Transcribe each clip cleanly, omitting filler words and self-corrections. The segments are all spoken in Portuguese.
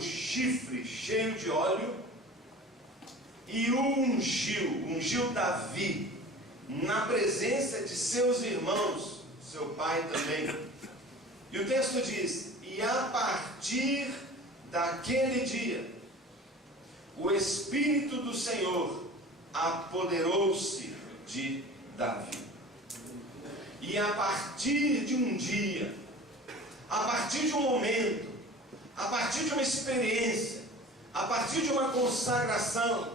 chifre cheio de óleo e o ungiu Davi na presença de seus irmãos, seu pai também. E o texto diz: e a partir daquele dia, o Espírito do Senhor apoderou-se de Davi. E a partir de um dia, a partir de um momento, a partir de uma experiência, a partir de uma consagração,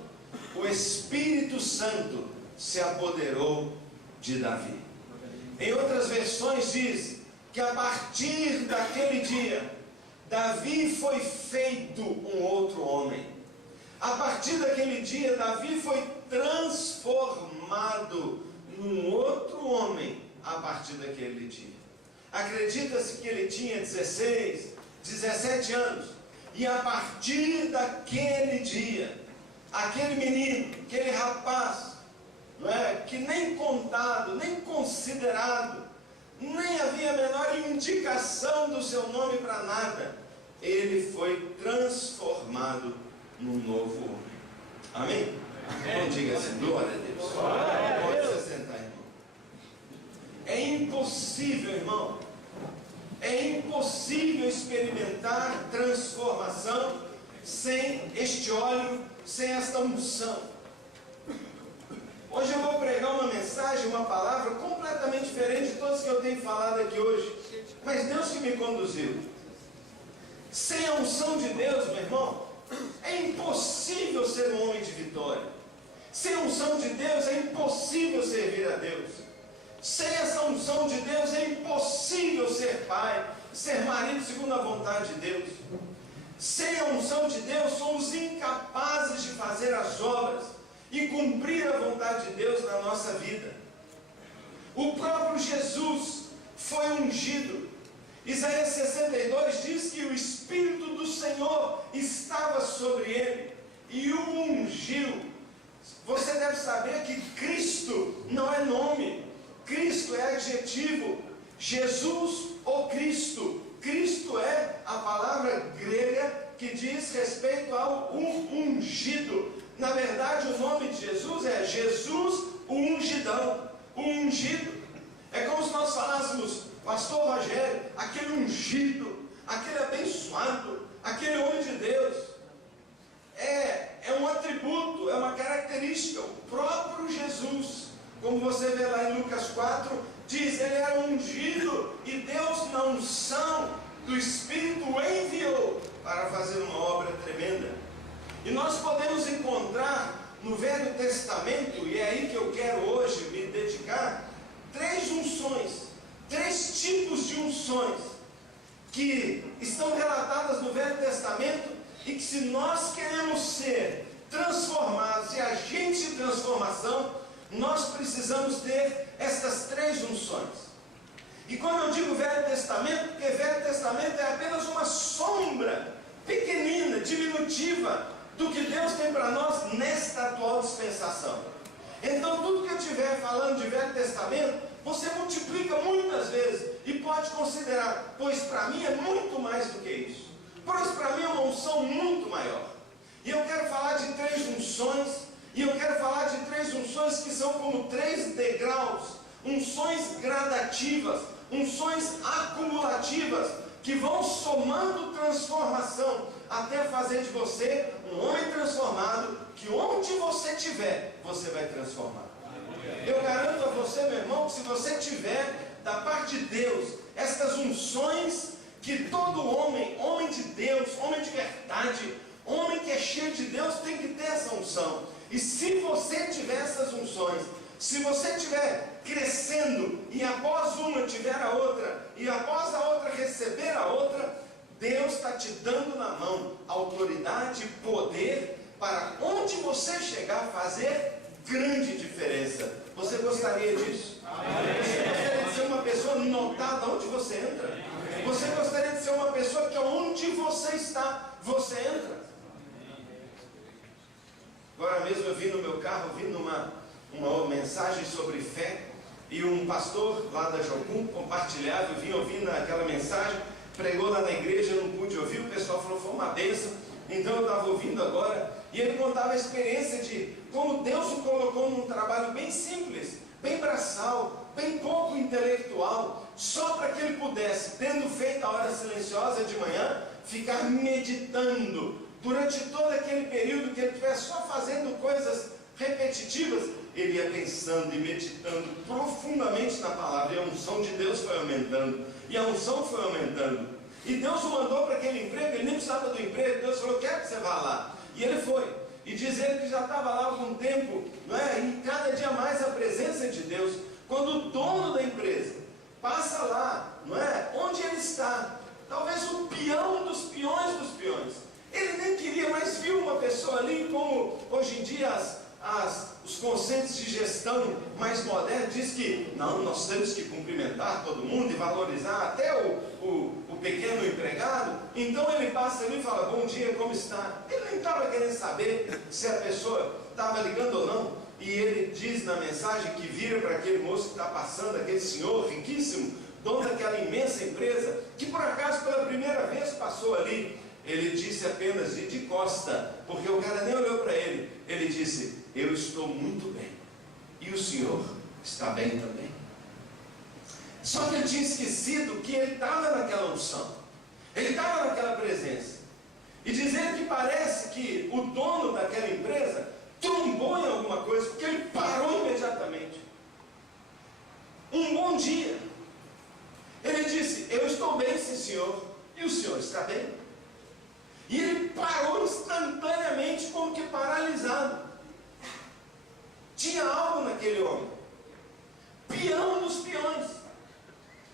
o Espírito Santo se apoderou de Davi. Em outras versões diz que a partir daquele dia, Davi foi feito um outro homem. A partir daquele dia, Davi foi transformado num outro homem a partir daquele dia. Acredita-se que ele tinha 16, 17 anos. E a partir daquele dia, aquele menino, aquele rapaz, não é, que nem contado, nem considerado, nem havia a menor indicação do seu nome para nada, ele foi transformado num novo homem. Amém? Então diga assim: glória a Deus. Pode se sentar, irmão. É impossível, irmão, é impossível experimentar transformação sem este óleo, sem esta unção. Hoje eu vou pregar uma mensagem, uma palavra completamente diferente de todas que eu tenho falado aqui hoje, mas Deus que me conduziu. Sem a unção de Deus, meu irmão, é impossível ser um homem de vitória. Sem a unção de Deus é impossível servir a Deus. Sem essa unção de Deus é impossível ser pai, ser marido segundo a vontade de Deus. Sem a unção de Deus somos incapazes de fazer as obras e cumprir a vontade de Deus na nossa vida. O próprio Jesus foi ungido. Isaías 62 diz que o Espírito do Senhor estava sobre ele e o ungiu. Você deve saber que Cristo não é nome, Cristo é adjetivo. Jesus ou Cristo. Cristo é a palavra grega que diz respeito ao ungido. Na verdade, o nome de Jesus é Jesus o ungidão, o ungido. É como se nós falássemos: pastor Rogério, aquele ungido, aquele abençoado, aquele homem de Deus. É um atributo, é uma característica, o próprio Jesus. Como você vê lá em Lucas 4, diz: ele era ungido e Deus, na unção do Espírito, o enviou para fazer uma obra tremenda. E nós podemos encontrar no Velho Testamento, e é aí que eu quero hoje me dedicar, três unções, três tipos de unções que estão relatadas no Velho Testamento e que, se nós queremos ser transformados e agentes de transformação, nós precisamos ter estas três unções. E quando eu digo Velho Testamento, porque Velho Testamento é apenas uma sombra pequenina, diminutiva do que Deus tem para nós nesta atual dispensação. Então tudo que eu estiver falando de Velho Testamento, você multiplica muitas vezes e pode considerar: pois para mim é muito mais do que isso, pois para mim é uma unção muito maior. E eu quero falar de três unções, e eu quero falar de três unções que são como três degraus, unções gradativas, unções acumulativas, que vão somando transformação até fazer de você um homem transformado, que onde você estiver, você vai transformar. Eu garanto a você, meu irmão, que se você tiver da parte de Deus estas unções, que todo homem, homem de Deus, homem de verdade, homem que é cheio de Deus, tem que ter essa unção. E se você tiver essas unções, se você estiver crescendo e após uma tiver a outra, e após a outra receber a outra, Deus está te dando na mão autoridade e poder para onde você chegar fazer grande diferença. Você gostaria disso? Amém. Você gostaria de ser uma pessoa notada onde você entra? Amém. Você gostaria de ser uma pessoa que onde você está, você entra? Agora mesmo eu vim no meu carro, ouvindo uma mensagem sobre fé, e um pastor lá da Jocum compartilhava, eu vim ouvindo aquela mensagem, pregou lá na igreja, eu não pude ouvir, o pessoal pessoal falou, foi uma bênção. Então eu estava ouvindo agora, e ele contava a experiência de como Deus o colocou num trabalho bem simples, bem braçal, bem pouco intelectual, só para que ele pudesse, tendo feito a hora silenciosa de manhã, ficar meditando durante todo aquele período que ele estivesse só fazendo coisas repetitivas. Ele ia pensando e meditando profundamente na palavra, e a unção de Deus foi aumentando, e a unção foi aumentando. E Deus o mandou para aquele emprego, ele nem precisava do emprego. Deus falou, quero que você vá lá. E ele foi. E diz ele que já estava lá há algum tempo, não é? E cada dia mais a presença de Deus. Quando o dono da empresa passa lá, não é? Onde ele está, talvez o peão dos peões dos peões. Ele nem queria mais ver uma pessoa ali, como hoje em dia os conceitos de gestão mais modernos diz que não, nós temos que cumprimentar todo mundo e valorizar até o pequeno empregado. Então ele passa ali e fala, bom dia, como está? Ele nem estava querendo saber se a pessoa estava ligando ou não. E ele diz na mensagem que vira para aquele moço que está passando, aquele senhor riquíssimo, dono daquela imensa empresa, que por acaso pela primeira vez passou ali. Ele disse apenas de costa, porque o cara nem olhou para ele. Ele disse, eu estou muito bem, e o senhor está bem também. Só que ele tinha esquecido que ele estava naquela unção, ele estava naquela presença. E dizer que parece que o dono daquela empresa trombou em alguma coisa, porque ele parou imediatamente. Um bom dia. Ele disse, eu estou bem, sim senhor, e o senhor está bem? E ele parou instantaneamente, como que paralisado. Tinha algo naquele homem, peão dos peões,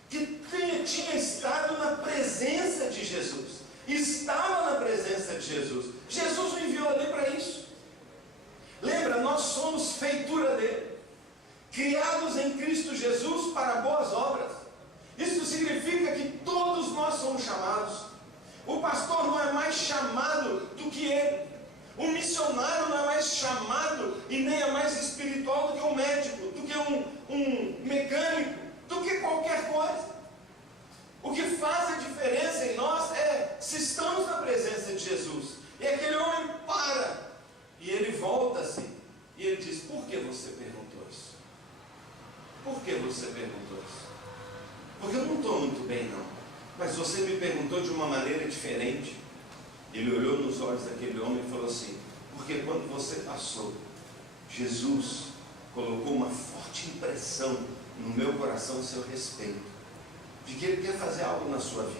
que tinha estado na presença de Jesus, estava na presença de Jesus. Jesus o enviou ali para isso. Lembra, nós somos feitura dele, criados em Cristo Jesus para boas obras. Isso significa que todos nós somos chamados. O pastor não é mais chamado do que ele. O missionário não é mais chamado e nem é mais espiritual do que um médico, do que um mecânico, do que qualquer coisa. O que faz a diferença em nós é se estamos na presença de Jesus. E aquele homem para, e ele volta-se, e ele diz, por que você perguntou isso? Por que você perguntou isso? Porque eu não estou muito bem não. Mas você me perguntou de uma maneira diferente. Ele olhou nos olhos daquele homem e falou assim, porque quando você passou, Jesus colocou uma forte impressão no meu coração a seu respeito, de que Ele quer fazer algo na sua vida.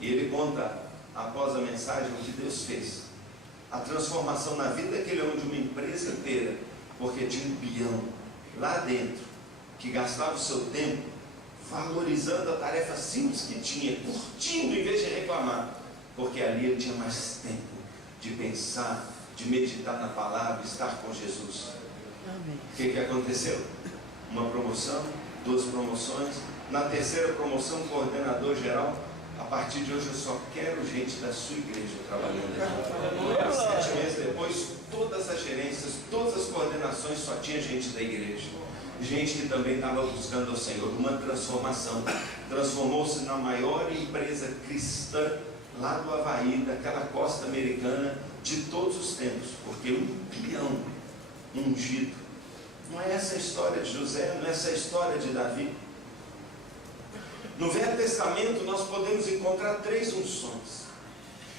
E ele conta, após a mensagem, o que Deus fez, a transformação na vida daquele homem de uma empresa inteira, porque tinha um peão lá dentro, que gastava o seu tempo valorizando a tarefa simples que tinha, curtindo em vez de reclamar, porque ali ele tinha mais tempo de pensar, de meditar na palavra, estar com Jesus. Amém. O que aconteceu? Uma promoção, 2 promoções, na terceira promoção, coordenador geral. A partir de hoje eu só quero gente da sua igreja trabalhando aqui. 7 meses depois, todas as gerências, todas as coordenações, só tinha gente da igreja. Gente que também estava buscando ao Senhor, uma transformação. Transformou-se na maior empresa cristã lá do Havaí, daquela costa americana de todos os tempos, porque um peão ungido. Não é essa a história de José, não é essa a história de Davi. No Velho Testamento nós podemos encontrar 3 unções.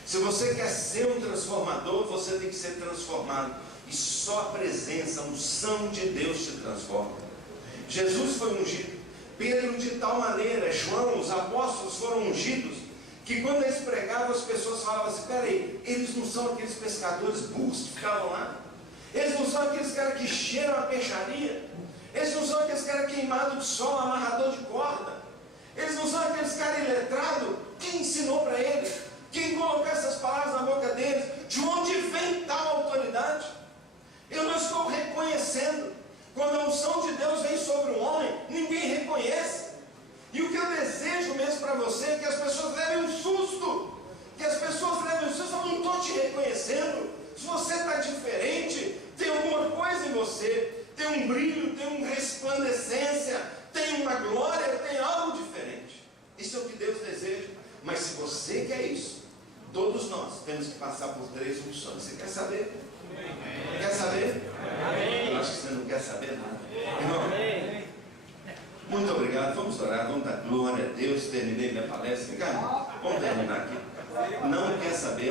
Se você quer ser um transformador, você tem que ser transformado. E só a presença, a unção de Deus te transforma. Jesus foi ungido, Pedro de tal maneira, João, os apóstolos foram ungidos, que quando eles pregavam as pessoas falavam assim, peraí, eles não são aqueles pescadores burros que ficavam lá? Eles não são aqueles caras que cheiram a peixaria? Eles não são aqueles caras queimados de sol, amarrador de corda? Eles não são aqueles caras iletrados? Quem ensinou para eles? Quem colocou essas palavras na boca deles? De onde vem tal autoridade? Eu não estou reconhecendo. Quando a unção de Deus vem sobre um homem, ninguém reconhece. E o que eu desejo mesmo para você é que as pessoas levem um susto. Que as pessoas levem um susto. Eu não estou te reconhecendo. Se você está diferente, tem alguma coisa em você. Tem um brilho, tem uma resplandecência, tem uma glória, tem algo diferente. Isso é o que Deus deseja. Mas se você quer isso, Todos nós temos que passar por 3 unções. Você quer saber? Quer saber? Eu acho que você não quer saber nada. Irmão, muito obrigado. Vamos orar, vamos dar glória a Deus. Terminei minha palestra. Vamos terminar aqui. Não quer saber?